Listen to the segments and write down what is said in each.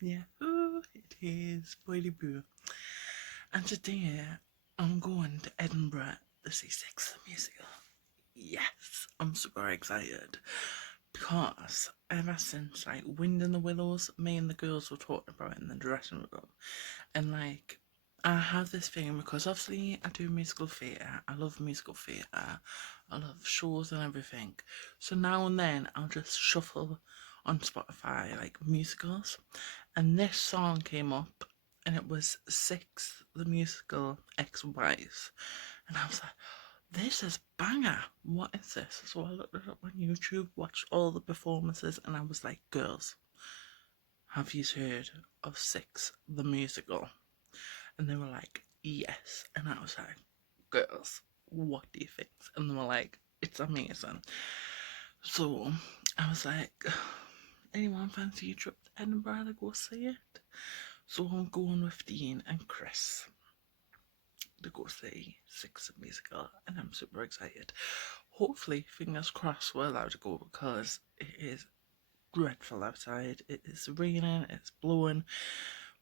Yahoo! It is Boily Boo, and today I'm going to Edinburgh to see Six the Musical. Yes, I'm super excited because ever since like Wind in the Willows, me and the girls were talking about it in the dressing room, and like I have this thing because obviously I do musical theatre. I love musical theatre. I love shows and everything. So now and then I'll just shuffle on Spotify like musicals, and this song came up, and it was Six the Musical ex-wife, and I was like, this is banger. What is this? So I looked it up on YouTube, watched all the performances, and I was like, girls, have you heard of Six the Musical? And they were like, yes. And I was like, girls, what do you think? And they were like, it's amazing. So I was like, anyone fancy a trip to Edinburgh to go see it? So I'm going with Dean and Chris to go see Six the Musical, and I'm super excited. Hopefully, fingers crossed, we're allowed to go because it is dreadful outside. It is raining, it's blowing.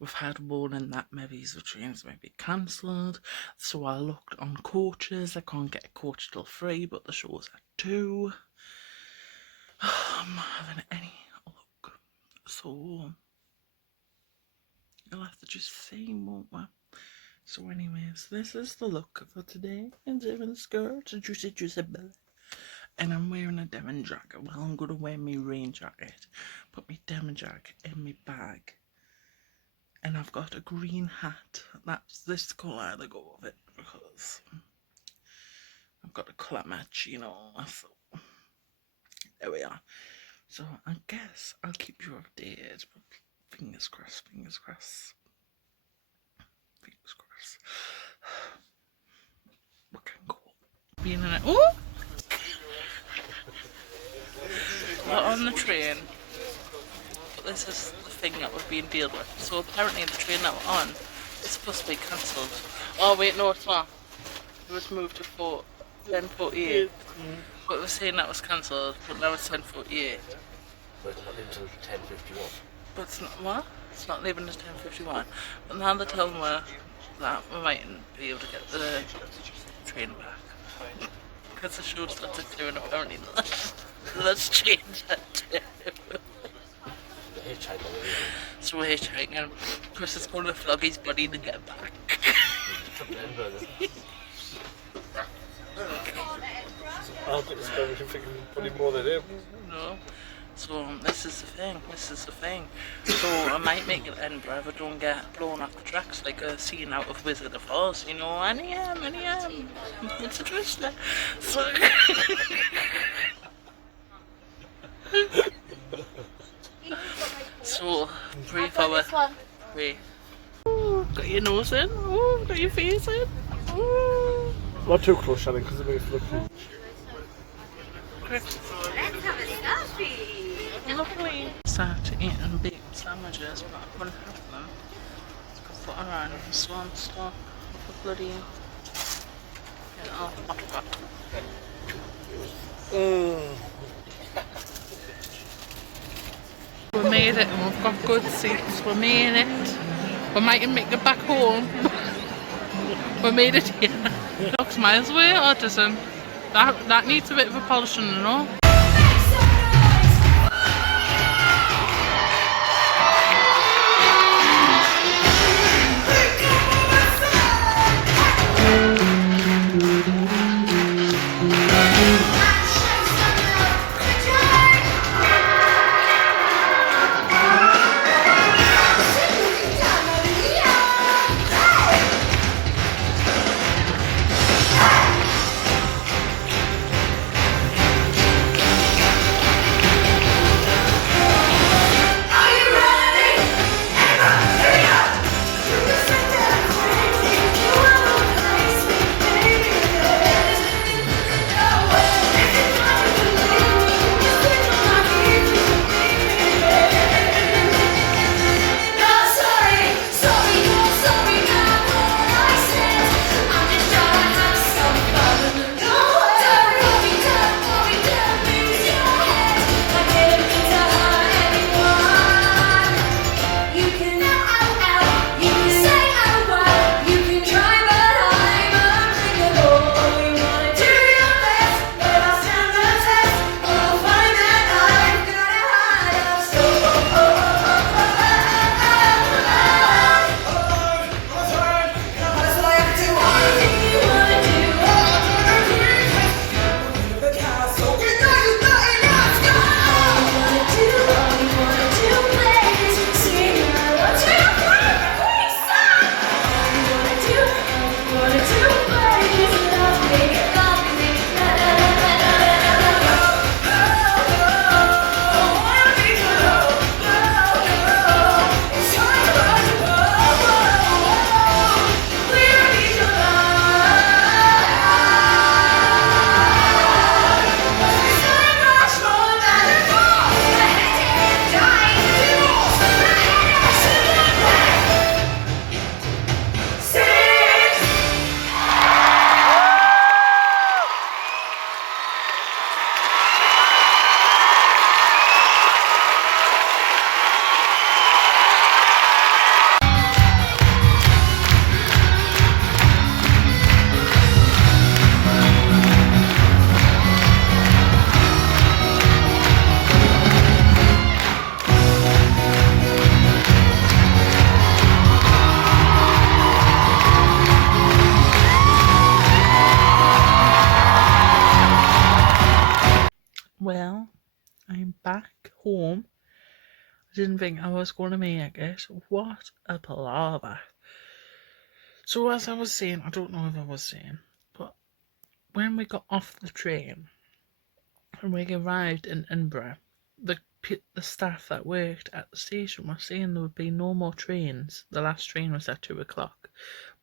We've had warning that maybe the trains may be cancelled, so I looked on coaches. I can't get a coach till 3, but the show's at 2. I'm not having any luck, so you'll have to just see, won't we? So anyways, this is the look for today. I'm wearing a skirt, a juicy belly, and I'm wearing a denim jacket. Well, I'm going to wear my rain jacket, put my denim jacket in my bag, and I've got a green hat. That's this colour to go with it because I've got a colour match, you know. So there we are. So I guess I'll keep you updated. But fingers crossed, fingers crossed. Fingers crossed. We can go. Being in it. Oh! We're on the train. But this is the thing that we're being dealt with. So apparently the train that we're on is supposed to be cancelled. Oh wait, no it's not. It was moved to 10:48. But we're saying that was cancelled, but now it's 10:48. But it's not until 10:51. But it's not what? It's not leaving until 10:51. But now they're telling me that we mightn't be able to get the train back. Because the show starts at 2 and apparently let's change that to. So we're hitchhiking. Chris is going to flog his body to get back. I think it's going to be putting more than him. No. So this is the thing. So I might make it Edinburgh if I don't get blown off the tracks like a scene out of Wizard of Oz, you know, and I am. It's a twister. So so pray for it. Pray. Ooh, got your nose in. Ooh, got your face in. Ooh. Not too close, Shannon, because it makes it look cute. Let's have a selfie. Lovely. Started eating bacon sandwiches, but I couldn't have them. So I put around so I'm stuck with a bloody hot pot. We made it and we've got good seats. We made it. We mightn't make it back home. We made it here. Looks miles away, autism. That needs a bit of a polishing, you know. I'm back home. I didn't think I was going to make it. What a palaver. So as I was saying, I don't know if I was saying, but when we got off the train and we arrived in Edinburgh, the staff that worked at the station were saying there would be no more trains. The last train was at 2 o'clock,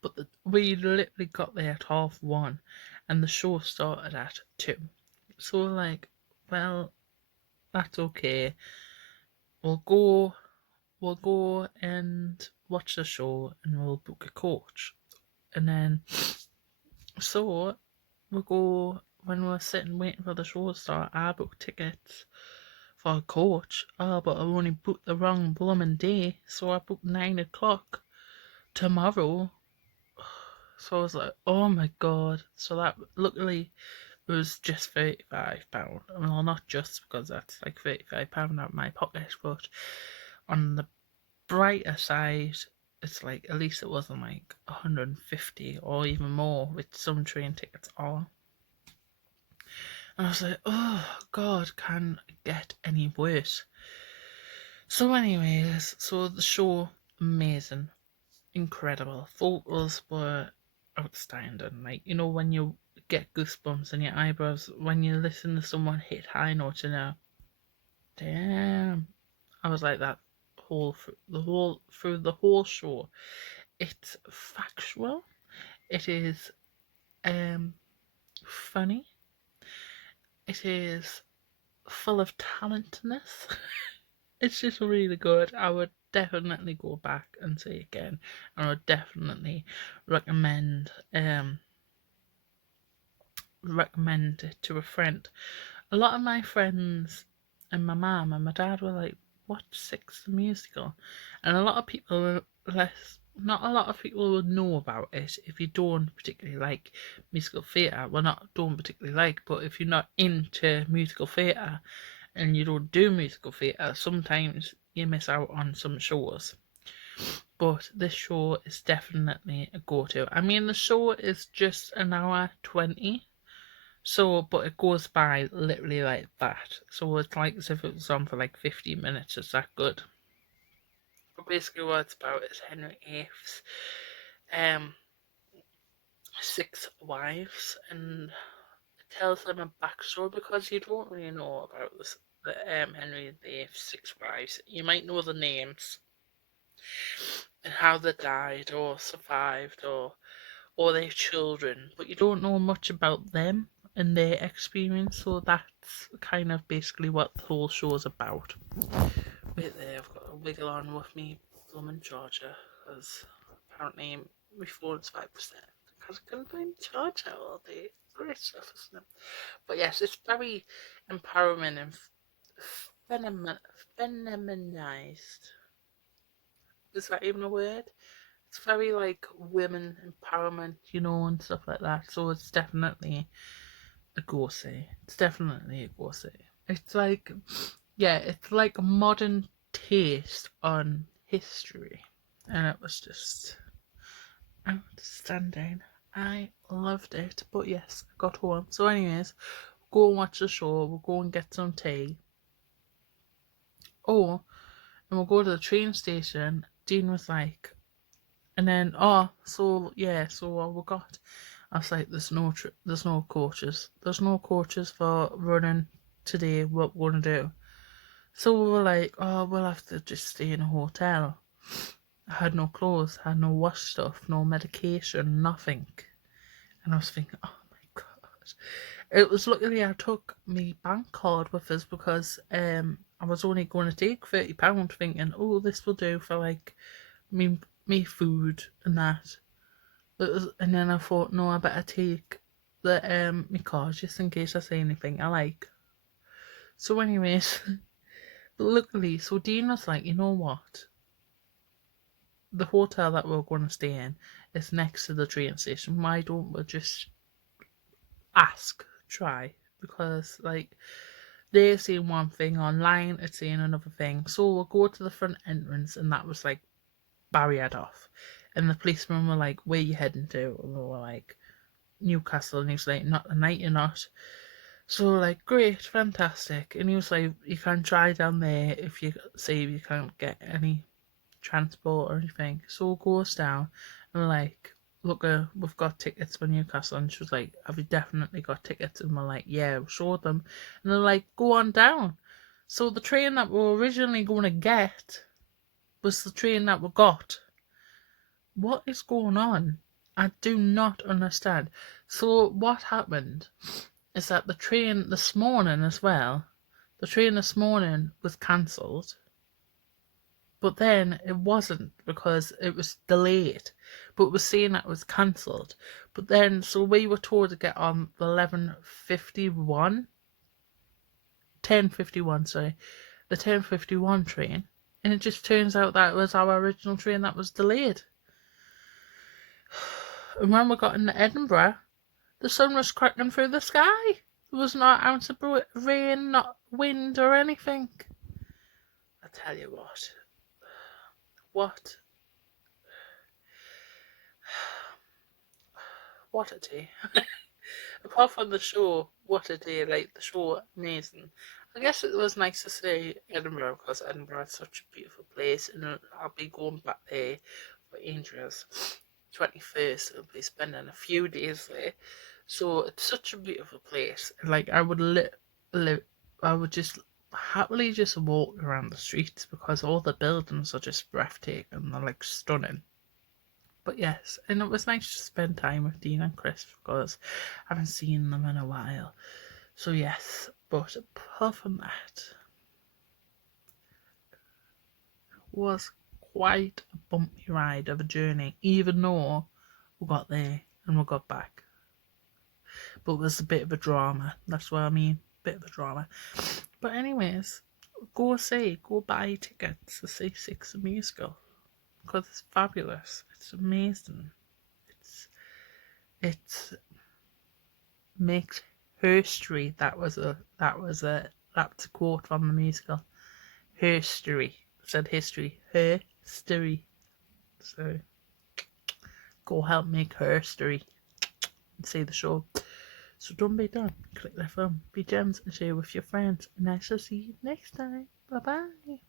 but we literally got there at 1:30, and the show started at 2. So we're like, well, that's okay. We'll go we'll go and watch the show and we'll book a coach. And then, so we'll go, when we're sitting waiting for the show to start, I booked tickets for a coach. Oh, but I only booked the wrong blooming day, so I booked 9 o'clock tomorrow. So I was like, oh my god. So that, luckily, it was just £35. Well, not just, because that's like £35 out of my pocket, but on the brighter side, it's like at least it wasn't like 150 or even more, with some train tickets on. And I was like, oh god, can it get any worse? So anyways, so the show, amazing, incredible. Photos were outstanding. Like, you know, when you get goosebumps in your eyebrows when you listen to someone hit high notes, you know, damn. I was like that through the whole show. It's factual. It is funny. It is full of talentness. It's just really good. I would definitely go back and see it again. I would definitely recommend recommend it to a friend. A lot of my friends and my mum and my dad were like, "Watch Six the Musical," and a lot of people were less. Not a lot of people would know about it if you don't particularly like musical theatre. Well, not don't particularly like, but if you're not into musical theatre and you don't do musical theatre, sometimes you miss out on some shows. But this show is definitely a go-to. I mean, the show is just an hour 20, so, but it goes by literally like that. So it's like as if it was on for like 15 minutes. It's that good. But basically, what it's about is Henry VIII's um 6 wives, and it tells them a backstory, because you don't really know about this. The Henry VIII's 6 wives. You might know the names and how they died or survived, or their children, but you don't know much about them and their experience. So that's kind of basically what the whole show's about. Wait there, I've got a wiggle on with me blooming charger, because apparently my phone's 5%, because I couldn't find the charger all day. Great stuff, isn't it? But yes, it's very empowering and feminized. Is that even a word? It's very like women empowerment, you know, and stuff like that. So it's definitely a go see. It's definitely a go see. It's like, yeah, it's like a modern taste on history, and it was just outstanding. I loved it. But yes, I got home. So, anyways, go and watch the show. We'll go and get some tea. Oh, and we'll go to the train station. Dean was like, and then, oh, so yeah, so what we got. I was like, there's no coaches. There's no coaches for running today. What we're gonna do? So we were like, oh, we'll have to just stay in a hotel. I had no clothes, had no wash stuff, no medication, nothing. And I was thinking, oh my god. It was luckily I took my bank card with us, because I was only going to take £30, thinking, oh, this will do for like me food and that. And then I thought, no, I better take the my card just in case I say anything I like. So, anyways, luckily, so Dean was like, you know what? The hotel that we're going to stay in is next to the train station. Why don't we just try? Because like they're saying one thing online, it's saying another thing. So we'll go to the front entrance, and that was like barriered off. And the policemen were like, where you heading to? And we were like, Newcastle. And he's like, not the night, you're not. So like, great, fantastic. And he was like, you can try down there if you see if you can't get any transport or anything. So it goes down and we're like, look, we've got tickets for Newcastle. And she was like, have you definitely got tickets? And we're like, yeah, we showed them. And they're like, go on down. So the train that we were originally going to get was the train that we got. What is going on? I do not understand. So what happened is that the train this morning as well, the train this morning was cancelled. But then it wasn't because it was delayed. But it was saying that it was cancelled. But then, so we were told to get on the 10:51, sorry, the 10:51 train. And it just turns out that it was our original train that was delayed. And when we got into Edinburgh, the sun was cracking through the sky. There was not an ounce of rain, not wind or anything. I tell you what a day. Apart from the show, what a day, like the show, amazing. I guess it was nice to see Edinburgh because Edinburgh is such a beautiful place and I'll be going back there for Angel's 21st. I'll be spending a few days there. So it's such a beautiful place. Like I would I would just happily just walk around the streets because all the buildings are just breathtaking. They're like stunning. But yes, and it was nice to spend time with Dean and Chris because I haven't seen them in a while. So yes, but apart from that, it was quite a bumpy ride of a journey, even though we got there and we got back. But it was a bit of a drama. That's what I mean, bit of a drama. But anyways, go buy tickets to see Six the Musical because it's fabulous. It's amazing. It's makes history. That's a quote from the musical. History. Said history. History. So go help make history and see the show. So don't be done. Click the phone, be gems and share with your friends. And I shall see you next time. Bye bye.